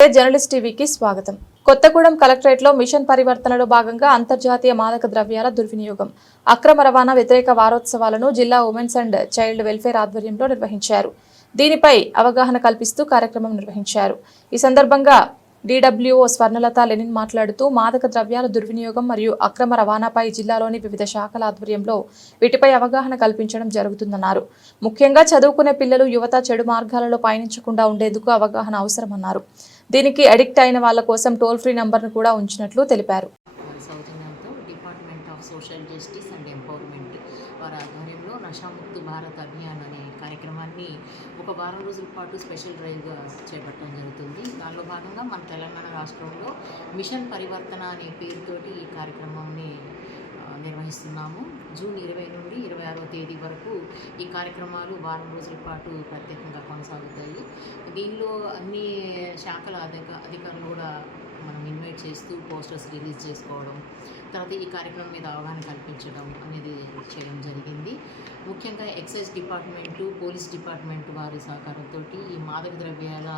Journalist టీవీకి స్వాగతం. కొత్తగూడెం కలెక్టరేట్లో మిషన్ పరివర్తనలో భాగంగా అంతర్జాతీయ మాదక ద్రవ్యాల దుర్వినియోగం, అక్రమ రవాణా వ్యతిరేక వారోత్సవాలను జిల్లా ఉమెన్స్ అండ్ చైల్డ్ వెల్ఫేర్ ఆధ్వర్యంలో నిర్వహించారు. దీనిపై అవగాహన కల్పిస్తూ కార్యక్రమం నిర్వహించారు. ఈ సందర్భంగా DWO స్వర్ణలత లెనిన్ మాట్లాడుతూ మాదక ద్రవ్యాల దుర్వినియోగం మరియు అక్రమ రవాణాపై జిల్లాలోని వివిధ శాఖల ఆధ్వర్యంలో వీటిపై అవగాహన కల్పించడం జరుగుతుందన్నారు. ముఖ్యంగా చదువుకునే పిల్లలు, యువత చెడు మార్గాలలో పయనించకుండా ఉండేందుకు అవగాహన అవసరమన్నారు. దీనికి అడిక్ట్ అయిన వాళ్ళ కోసం టోల్ ఫ్రీ నంబర్ను కూడా ఉంచినట్లు తెలిపారు. సౌజన్యంతో department of social justice and empowerment వారి ఆధ్వర్యంలో నషాముక్త్ భారత్ అభియాన్ అనే కార్యక్రమాన్ని ఒక వారం రోజుల పాటు స్పెషల్ డ్రైవ్గా చేపట్టడం జరుగుతుంది. దానిలో భాగంగా మన తెలంగాణ రాష్ట్రంలో మిషన్ పరివర్తన అనే పేరుతోటి ఈ కార్యక్రమాన్ని నిర్వహిస్తున్నాము. జూన్ 20 నుండి 26వ తేదీ వరకు ఈ కార్యక్రమాలు వారం రోజుల పాటు ప్రత్యేకంగా కొనసాగుతాయి. దీనిలో అన్ని శాఖల అధికారులు కూడా మనం ఇన్వైట్ చేస్తూ పోస్టర్స్ రిలీజ్ చేసుకోవడం, తర్వాత ఈ కార్యక్రమం మీద అవగాహన కల్పించడం అనేది చేయడం జరిగింది. ముఖ్యంగా ఎక్సైజ్ డిపార్ట్మెంటు, పోలీస్ డిపార్ట్మెంట్ వారి సహకారంతో ఈ మాదక ద్రవ్యాల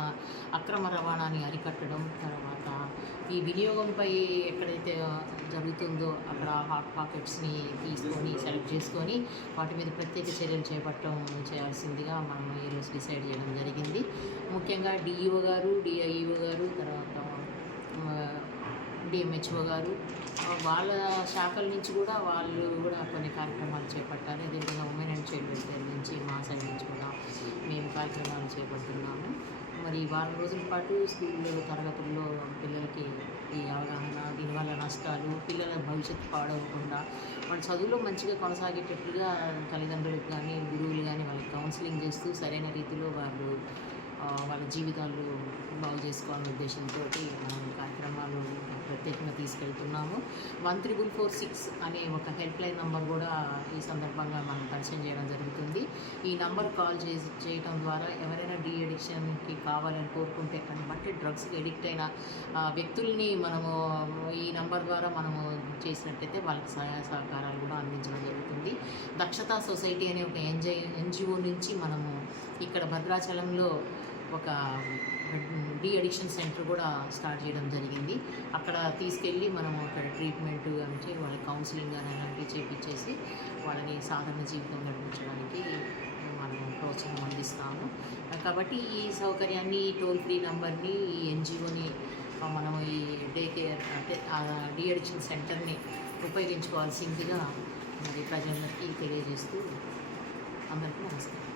అక్రమ రవాణాని అరికట్టడం, తర్వాత ఈ వినియోగంపై ఎక్కడైతే జరుగుతుందో అక్కడ హాట్ పాకెట్స్ని తీసుకొని సెలెక్ట్ చేసుకొని వాటి మీద ప్రత్యేక చర్యలు చేయాల్సిందిగా మనం ఈరోజు డిసైడ్ చేయడం జరిగింది. ముఖ్యంగా DEO గారు, DIEO గారు, తర్వాత DMHO గారు వాళ్ళ శాఖల నుంచి కూడా వాళ్ళు కూడా కొన్ని కార్యక్రమాలు చేపట్టాలి. అదేవిధంగా ఉమెన్ అండ్ చైల్డ్ వెల్ఫేర్ నుంచి మా సైడ్ నుంచి కూడా మేము కార్యక్రమాలు చేపడుతున్నాము. మరి వారం రోజుల పాటు స్కూల్లో తరగతుల్లో పిల్లలకి ఈ అవగాహన, దీనివల్ల నష్టాలు, పిల్లల భవిష్యత్తు పాడవకుండా వాళ్ళ చదువులో మంచిగా కొనసాగేటట్లుగా తల్లిదండ్రులకు కానీ గురువులు కానీ వాళ్ళకి కౌన్సిలింగ్ చేస్తూ సరైన రీతిలో వాళ్ళ జీవితాలు బాగు చేసుకోవాలనే ఉద్దేశంతో మనం కార్యక్రమాలు ప్రత్యేకంగా తీసుకెళ్తున్నాము. 14446 అనే ఒక హెల్ప్ లైన్ నంబర్ కూడా ఈ సందర్భంగా మనం పరిచయం చేయడం జరుగుతుంది. ఈ నంబర్ కాల్ చేయడం ద్వారా ఎవరైనా డీ అడిక్షన్కి కావాలని కోరుకుంటే, బట్టి డ్రగ్స్కి ఎడిక్ట్ అయిన వ్యక్తుల్ని మనము ఈ నంబర్ ద్వారా మనము చేసినట్టయితే వాళ్ళకి సహాయ సహకారాలు కూడా అందించడం జరుగుతుంది. దక్షతా సొసైటీ అనే ఒక NGO నుంచి మనము ఇక్కడ భద్రాచలంలో ఒక డీ అడిక్షన్ సెంటర్ కూడా స్టార్ట్ చేయడం జరిగింది. అక్కడ తీసుకెళ్ళి మనం అక్కడ ట్రీట్మెంట్ అంటే వాళ్ళ కౌన్సిలింగ్ అని అలాంటివి చేపించేసి వాళ్ళని సాధారణ జీవితం నడిపించడానికి మనం ప్రోత్సాహం అందిస్తాము. కాబట్టి ఈ సౌకర్యాన్ని, టోల్ ఫ్రీ నంబర్ని, ఈ NGOని మనం ఈ డే కేర్ అంటే డీ అడిక్షన్ సెంటర్ని ఉపయోగించుకోవాల్సిందిగా మరి ప్రజలకి తెలియజేస్తూ అందరికీ నమస్కారం.